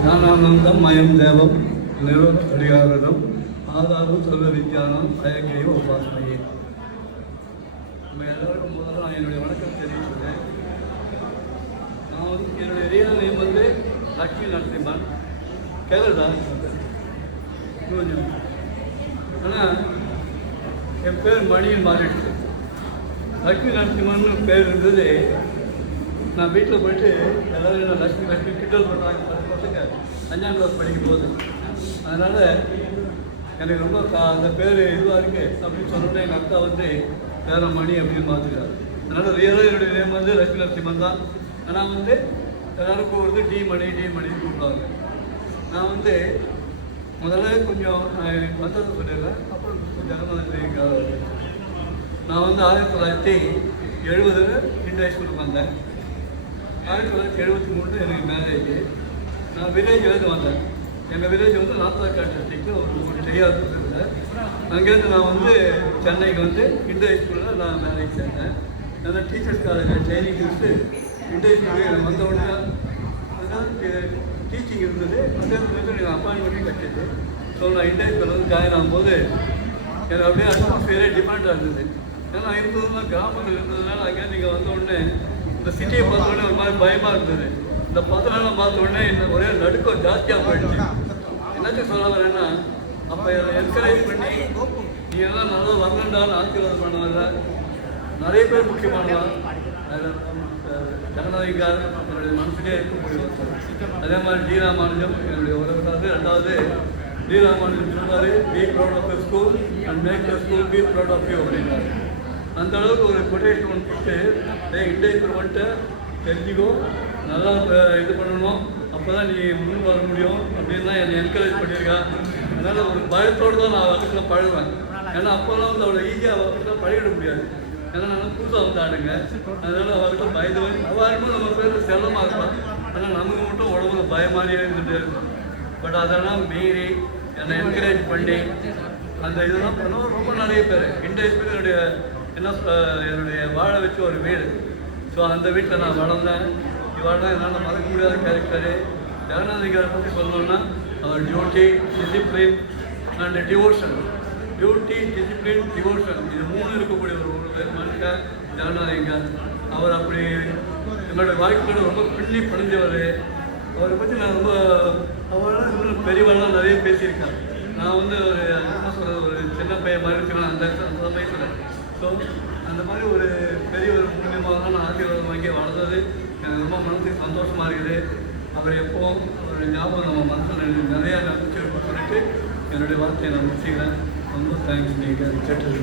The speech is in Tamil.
ಜ್ಞಾನಾನಂದಂ ಮಯಂ ದೇವಂ ನಿರೋಧರಿಯಾರದಂ ஆதாரம் சொல்ல விஞ்ஞானம் அயற்கையை உபாசனையே. நம்ம எல்லாருக்கும் முதல்ல நான் என்னுடைய வணக்கம் தெரிவிச்சுக்கிறேன். நான் வந்து என்னுடைய ரியல் நேம் வந்து லக்ஷ்மி நரசிம்மன், கேரளா கொஞ்சம். ஆனால் என் பேர் மணின்னு மாறிடுச்சு. லக்ஷ்மி நரசிம்மன் பேர் இருந்தது. நான் வீட்டில் போயிட்டு எல்லோரும் என்ன லக்ஷ்மி லக்ஷ்மி கிண்டல் பண்ணுறாங்க. 10 பசங்க 5ஆம் கிளாஸ் படிக்கும் போது. அதனால் எனக்கு ரொம்ப அந்த பேர் இதுவாக இருக்குது அப்படின்னு சொன்னோன்னே எங்கள் அக்கா வந்து பேர மணி அப்படின்னு மாற்றுக்கிறார். அதனால் ரியலாக என்னுடைய நேம் வந்து லக்ஷ்மி நரசிம்மன் தான். ஆனால் வந்து எல்லாருக்கும் வந்து டி மணின்னு கூப்பிடுவாங்க. நான் வந்து முதல்ல கொஞ்சம் வந்ததை சொல்லிடுறேன், அப்புறம் கொஞ்சம் நான் வந்து 1970 இந்திய ஹைஸ்கூலுக்கு வந்தேன். 1973 எனக்கு மேரேஜ். நான் வில்லேஜ்லேருந்து வந்தேன். எங்கள் வில்லேஜ் வந்து நார்த்தாக்காடு டிஸ்ட்ரிக்டில் ஒரு தெரியாத இல்லை. அங்கேருந்து நான் வந்து சென்னைக்கு வந்து இந்திய ஹைஸ்கூலில் நான் மேரேஜ் சேர்ந்தேன். அந்த டீச்சர்ஸ் காலேஜ் ட்ரைனிங் எடுத்து இந்திய ஹைஸ்கூலுக்கு எனக்கு வந்த உடனே டீச்சிங் இருந்தது. அதே சமயத்தில் எனக்கு அப்பாயின்மெண்ட்டும் கிடச்சிது. ஸோ நான் இந்திய ஹைஸ்கூலில் வந்து ஜாயின் ஆகும்போது எனக்கு அப்படியே அட்மாஸ்பியரே டிஃப்ரெண்ட்டாக இருந்தது. ஏன்னா இருந்ததுன்னா கிராமங்கள் இருந்ததுனால அங்கே நீங்கள் வந்த உடனே இந்த சிட்டியை பார்த்த உடனே ஒரு மாதிரி பயமாக இருந்தது. இந்த 10 நாள் பார்த்த உடனே இந்த ஒரே நடுக்கம் ஜாஸ்தியாக போயிடுச்சு. என்னத்தையும் சொல்ல வரேன்னா, அப்போ என்னை என்கரேஜ் பண்ணி நீ எல்லாம் நல்லா வரணுண்டான்னு ஆசீர்வாதம் பண்ணவங்க நிறைய பேர் முக்கியமானதான். அதில் ஜனநாயகார் என்னுடைய மனசுலேயே இருக்கக்கூடிய. அதே மாதிரி டி ராமானுஜம் என்னுடைய உறவுக்காக. 2வது டி ராமானுஜம் சொன்னார், be proud of the school and make the school be proud of you அப்படின்னாரு. அந்த அளவுக்கு ஒரு கொட்டேஷன் ஒன்று கொடுத்து இந்திய கவர்மெண்ட்டை தெரிஞ்சுக்கோ, நல்லா இது பண்ணணும், அப்போ தான் நீ முன் வர முடியும் அப்படின்னு தான் என்னை என்கரேஜ் பண்ணியிருக்கா. அதனால் ஒரு பயத்தோடு தான் நான் அவர்கிட்ட பழகுவேன். ஏன்னா அப்போல்லாம் வந்து அவ்வளோ ஈஸியாக அவர்கிட்ட பழகிட முடியாது. ஏன்னா நான் புதுசாக வந்து ஆடுங்க. அதனால் அவர்கிட்ட பயந்துவேன். அவ்வாறுமே நம்ம பேர் செல்லமாக இருக்கலாம். ஆனால் நமக்கு மட்டும் உடம்புல பயமாதிரியே இருந்துகிட்டே இருக்கும். பட் அதெல்லாம் மீறி என்னை என்கரேஜ் பண்ணி அந்த இதெல்லாம் பண்ணுவோம். ரொம்ப நிறைய பேர் இந்திய என்னுடைய வாழ வச்சு ஒரு வீடு. ஸோ அந்த வீட்டில் நான் வளர்ந்தேன். இவாள் தான் என்னால் மறக்க முடியாத கேரக்டரு. ஜனநாயகாரை பற்றி சொல்லணும்னா அவர் duty, discipline and devotion. Duty, discipline, devotion இது 3 இருக்கக்கூடிய ஒரு மனுஷன் ஜனநாயகர். அவர் அப்படி என்னோடய வாழ்க்கையோட ரொம்ப பின்னி பணிஞ்சவர். அவரை பற்றி நான் ரொம்ப அவரெல்லாம் இன்னும் பெரியவரெல்லாம் நிறைய பேசியிருக்கேன். நான் வந்து ஒரு என்ன சொல்கிறது, ஒரு சின்ன பையன் மாதிரி இருக்கிறேன் அந்த சமயத்தில். ஸோ அந்த மாதிரி ஒரு பெரிய ஒரு மூலியமாக தான் நான் ஆசீர்வாதம் வாங்கி வளர்ந்தது. எனக்கு ரொம்ப மனசுக்கு சந்தோஷமாக இருக்குது. அவர் எப்போவும் அவருடைய ஞாபகம் நம்ம மனசில் நிறையா நம்பிக்கை சொல்லிட்டு என்னுடைய வார்த்தையை நான் முடிச்சுக்கிறேன். ரொம்ப தேங்க்ஸ் நீங்கள் கேட்டது.